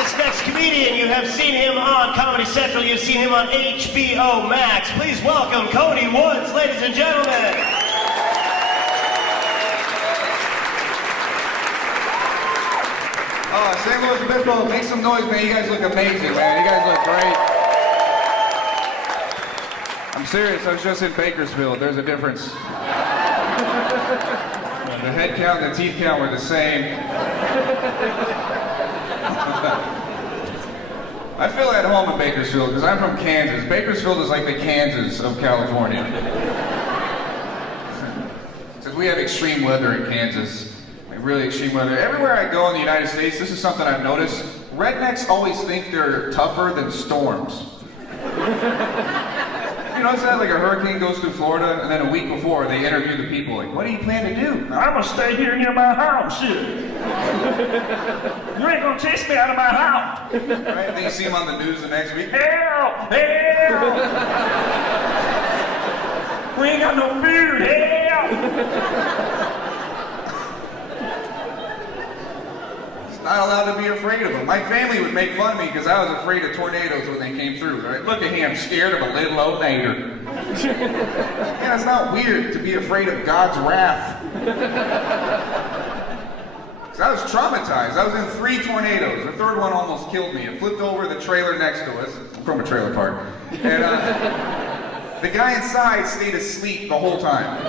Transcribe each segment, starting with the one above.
This next comedian, you have seen him on Comedy Central, you've seen him on HBO Max. Please welcome Cody Woods, ladies and gentlemen. San Luis Obispo, make some noise, man. You guys look amazing, man. You guys look great. I'm serious, I was just in Bakersfield. There's a difference. The head count and the teeth count were the same. I feel at home in Bakersfield because I'm from Kansas. Bakersfield is like the Kansas of California. Since we have extreme weather in Kansas. Really extreme weather. Everywhere I go in the United States, this is something I've noticed. Rednecks always think they're tougher than storms. You notice that? Like a hurricane goes through Florida, and then a week before, they interview the people. Like, what do you plan to do? I'm gonna stay here near my house, shit. You ain't gonna chase me out of my house. Right? And then you see them on the news the next week. Help! Help! We ain't got no food. Help! Not allowed to be afraid of them. My family would make fun of me because I was afraid of tornadoes when they came through. Right? Look at him, scared of a little old nader. Yeah, it's not weird to be afraid of God's wrath. Because I was traumatized. I was in 3 tornadoes. The third one almost killed me. It flipped over the trailer next to us. I'm from a trailer park. And the guy inside stayed asleep the whole time.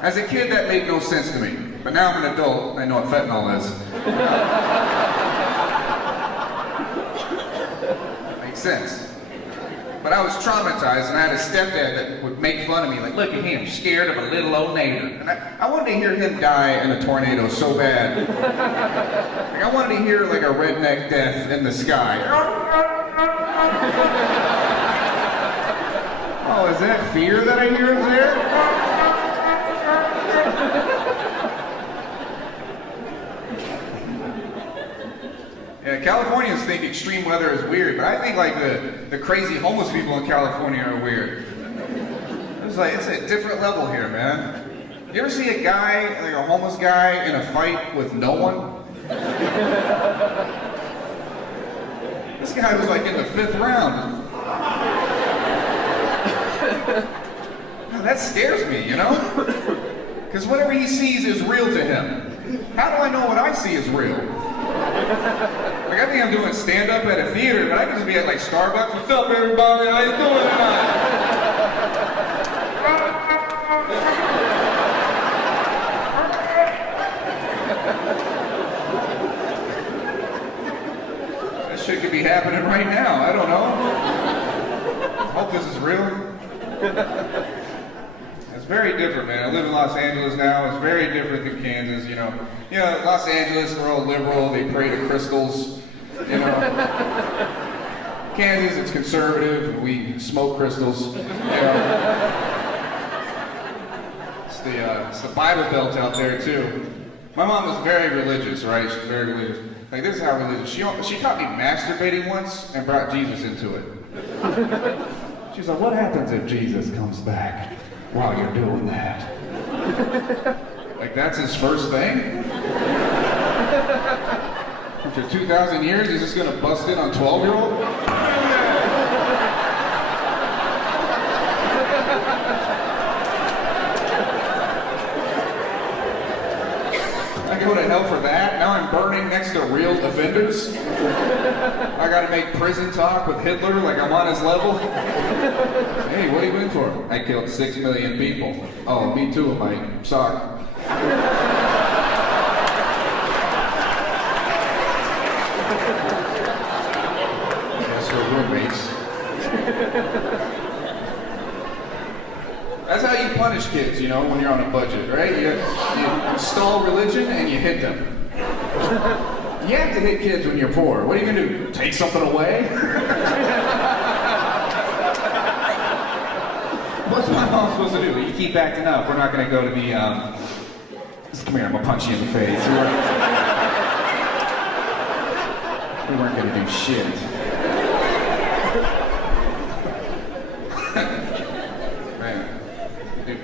As a kid, that made no sense to me. But now I'm an adult, I know what fentanyl is. Makes sense. But I was traumatized, and I had a stepdad that would make fun of me, like, look at him, scared of a little old nader. And I wanted to hear him die in a tornado so bad. Like, I wanted to hear, like, a redneck death in the sky. Oh, is that fear that I hear up there? Yeah, Californians think extreme weather is weird, but I think like the crazy homeless people in California are weird. It's a different level here, man. You ever see a guy, like a homeless guy, in a fight with no one? This guy was like in the 5th round. Man, that scares me, you know? Because whatever he sees is real to him. How do I know what I see is real? Like, I think I'm doing stand-up at a theater, but I could just be at, like, Starbucks. What's up, everybody? How you doing tonight? That shit could be happening right now. I don't know. I hope this is real. It's very different, man. I live in Los Angeles now. It's very different than Kansas, you know. You know, Los Angeles, they're all liberal. They pray to crystals, you know. Kansas, it's conservative. We smoke crystals, you know. It's the Bible Belt out there, too. My mom was very religious, right? She's very religious. Like, this is how religious. She caught me masturbating once and brought Jesus into it. She's like, what happens if Jesus comes back while you're doing that? Like, that's his first thing? After 2,000 years, he's just gonna bust in on 12-year-old? I go to hell for that? Now I'm burning next to real offenders? I gotta make prison talk with Hitler like I'm on his level? Hey, what are you in for? I killed 6 million people. Oh, me too, Mike. Sorry. Guess we're roommates. That's how you punish kids, you know, when you're on a budget, right? You install religion and you hit them. You have to hit kids when you're poor. What are you gonna do? Take something away? What's my mom supposed to do? You keep acting up. We're not gonna go to the, just come here, I'm gonna punch you in the face. We weren't gonna do shit.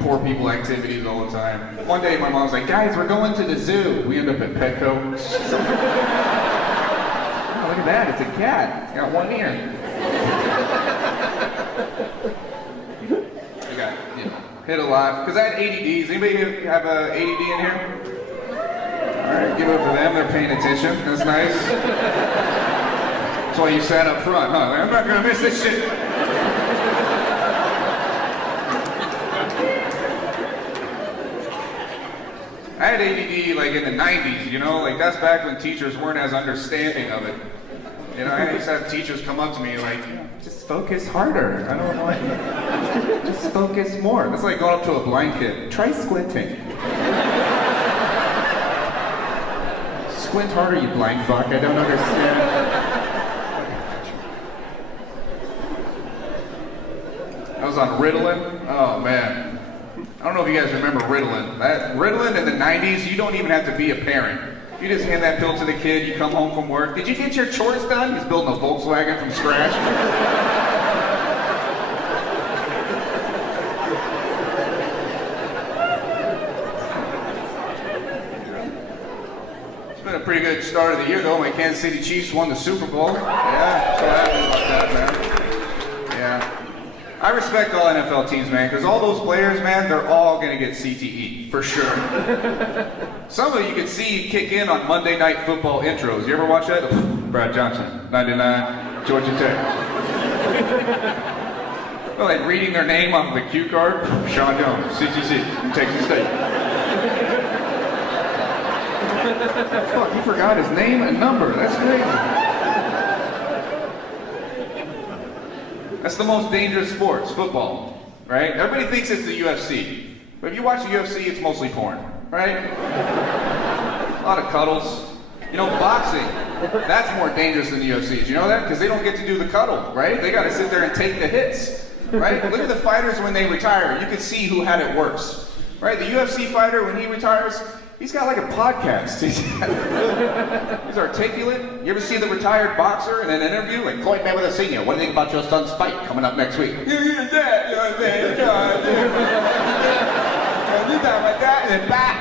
Poor people activities all the time. One day my mom's like, guys, we're going to the zoo. We end up at Petco. bad. It's a cat. It's got one ear. I got hit a lot. Because I had ADDs. Anybody have a ADD in here? All right, give it up for them. They're paying attention. That's nice. That's why you sat up front, huh? Like, I'm not going to miss this shit. I had ADD like in the 90s, you know? Like that's back when teachers weren't as understanding of it. You know, I used to have teachers come up to me like, just focus harder. I don't know. Just focus more. That's like going up to a blind kid. Try squinting. Squint harder, you blind fuck. I don't understand. I was on Ritalin. Oh man. I don't know if you guys remember Ritalin. Ritalin in the 90s, you don't even have to be a parent. You just hand that pill to the kid, you come home from work. Did you get your chores done? He's building a Volkswagen from scratch. It's been a pretty good start of the year, though. My Kansas City Chiefs won the Super Bowl. Yeah, so happy about that, man. Yeah. I respect all NFL teams, man, because all those players, man, they're all going to get CTE, for sure. Some of you can see kick in on Monday Night Football intros. You ever watch that? Brad Johnson, 99, Georgia Tech. Well, like reading their name off of a cue card. Sean Jones, CTC, Texas State. Fuck, you forgot his name and number. That's crazy. That's the most dangerous sport, football, right? Everybody thinks it's the UFC. But if you watch the UFC, it's mostly porn, right? A lot of cuddles. You know, boxing, that's more dangerous than the UFC. Did you know that? Because they don't get to do the cuddle, right? They got to sit there and take the hits, right? Look at the fighters when they retire. You can see who had it worse, right? The UFC fighter, when he retires, he's got like a podcast. He's articulate. You ever see the retired boxer in an interview? Like, Floyd Mayweather Sr., what do you think about your son's fight coming up next week? You know what I'm saying? You talking about that? And then back.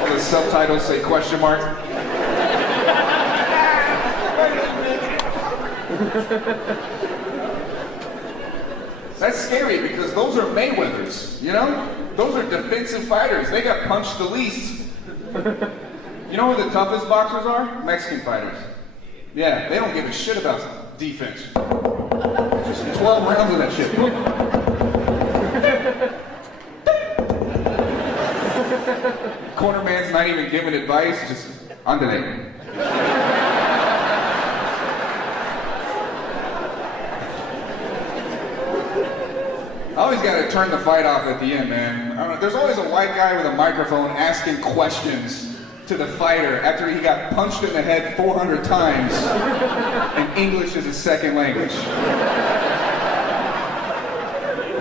All the subtitles say question mark. That's scary because those are Mayweathers, you know? Those are defensive fighters. They got punched the least. You know who the toughest boxers are? Mexican fighters. Yeah, they don't give a shit about defense. Just 12 rounds of that shit. Corner man's not even giving advice, just underneath. I always got to turn the fight off at the end, man. I don't know. There's always a white guy with a microphone asking questions to the fighter after he got punched in the head 400 times and English is his second language.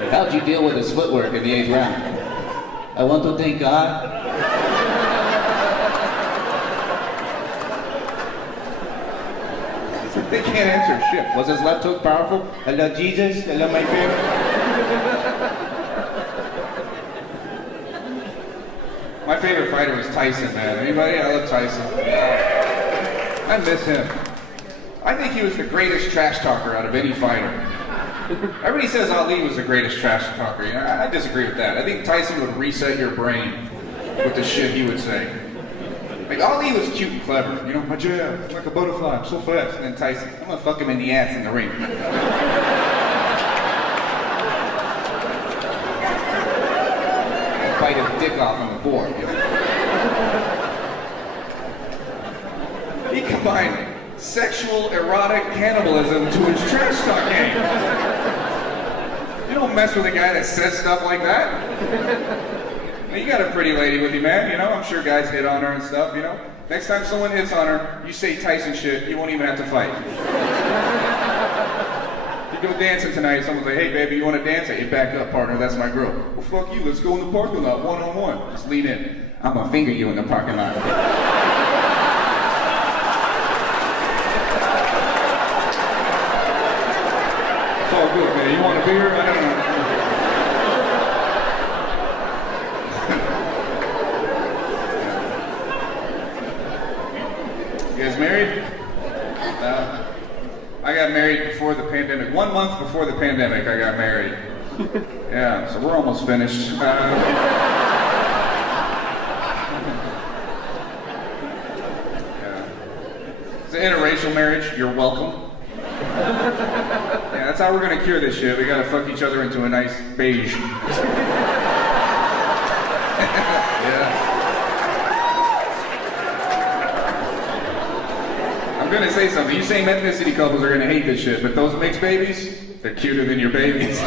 How'd you deal with his footwork in the 8th round? I want to thank God. They can't answer shit. Was his left hook powerful? Hello, Jesus. Hello, my favorite. My favorite fighter was Tyson, man. Anybody? I love Tyson. I miss him. I think he was the greatest trash talker out of any fighter. Everybody says Ali was the greatest trash talker. You know, I disagree with that. I think Tyson would reset your brain with the shit he would say. Like, Ali was cute and clever. You know, my jab, like a butterfly, I'm so fast. And then Tyson, I'm gonna fuck him in the ass in the ring. Bite his dick off on the board. You know? He combined sexual, erotic cannibalism to his trash talk game. You don't mess with a guy that says stuff like that. Now, you got a pretty lady with you, man. You know, I'm sure guys hit on her and stuff, you know. Next time someone hits on her, you say Tyson shit, you won't even have to fight. If you go dancing tonight, someone's like, hey, baby, you want to dance? Hey, back up, partner, that's my girl. Well, fuck you, let's go in the parking lot, one-on-one. Just lean in. I'm gonna finger you in the parking lot. It's all good, man. You want a beer? I don't know. guys married? I got married before the pandemic. 1 month before the pandemic, I got married. Yeah, so we're almost finished. It's an interracial marriage. You're welcome. Yeah, that's how we're gonna cure this shit. We gotta fuck each other into a nice beige. Yeah. I'm gonna say something. You same ethnicity couples are gonna hate this shit, but those mixed babies, they're cuter than your babies.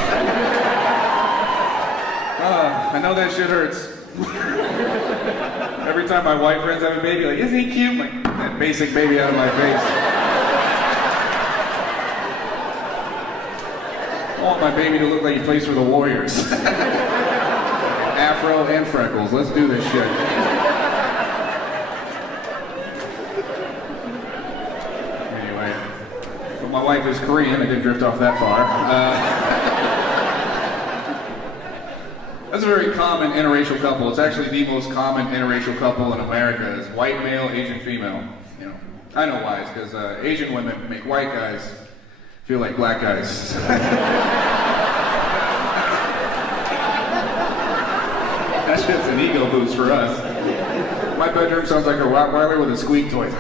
I know that shit hurts. Every time my white friends have a baby, like, isn't he cute? I'm like, that basic baby out of my face. I want my baby to look like he plays for the Warriors. Afro and freckles. Let's do this shit. Anyway, but my wife is Korean. I didn't drift off that far. That's a very common interracial couple. It's actually the most common interracial couple in America is white male, Asian female. You know, I know why. It's because Asian women make white guys feel like black guys. That shit's an ego boost for us. My bedroom sounds like a Rottweiler with a squeak toy.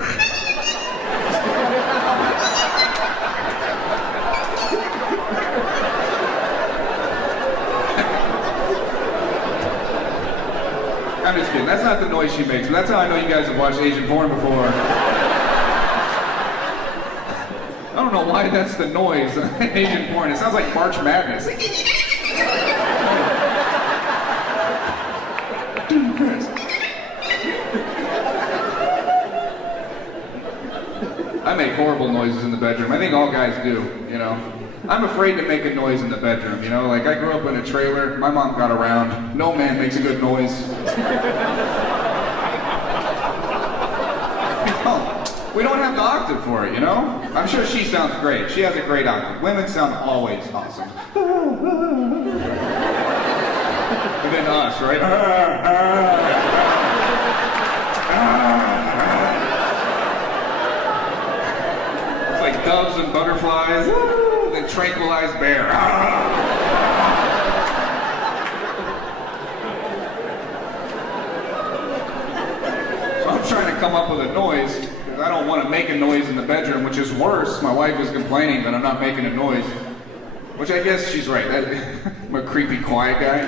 I'm just kidding. That's not the noise she makes, but that's how I know you guys have watched Asian porn before. I don't know why that's the noise in Asian porn. It sounds like March Madness. I make horrible noises in the bedroom. I think all guys do, you know. I'm afraid to make a noise in the bedroom, you know? Like, I grew up in a trailer. My mom got around. No man makes a good noise. We don't have the octave for it, you know? I'm sure she sounds great. She has a great octave. Women sound always awesome. And then us, right? It's like doves and butterflies. And tranquilized bear. So I'm trying to come up with a noise because I don't want to make a noise in the bedroom, which is worse. My wife is complaining that I'm not making a noise, which I guess she's right. I'm a creepy, quiet guy.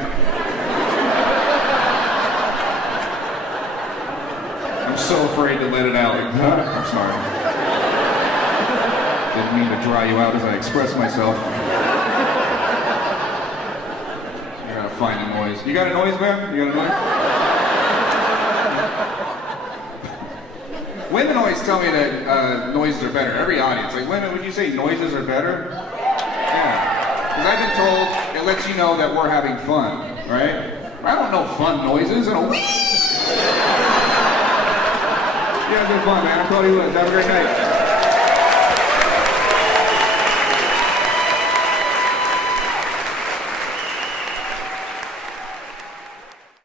I'm so afraid to let it out. I'm sorry. Didn't mean to dry you out as I express myself. I gotta find a noise. You got a noise, man? You got a noise? Women always tell me that noises are better. Every audience, like, women, would you say noises are better? Yeah. Because I've been told it lets you know that we're having fun, right? I don't know fun noises. You guys have fun, man. I thought he was. Have a great night.